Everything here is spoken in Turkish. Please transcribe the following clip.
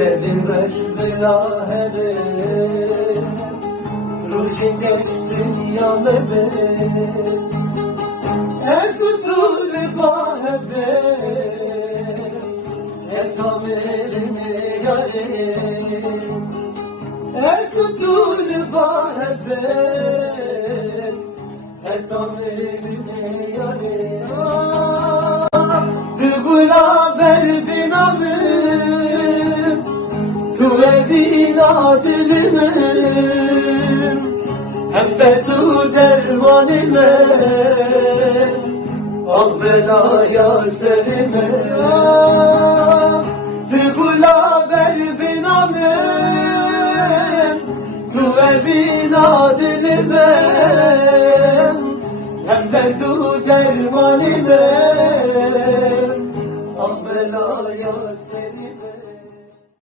Şedin beş bela hele Rujin geçtin ya mebet Ez kutul bahebe Etamerini yarim Ez kutul bahebe Etamerini yarim Tıgula berdin amim Tu evina dilimim Hem bedu dermanime Al belaya selime Tıgula berdin amim Tu evina dilimim Hem bedu dermanime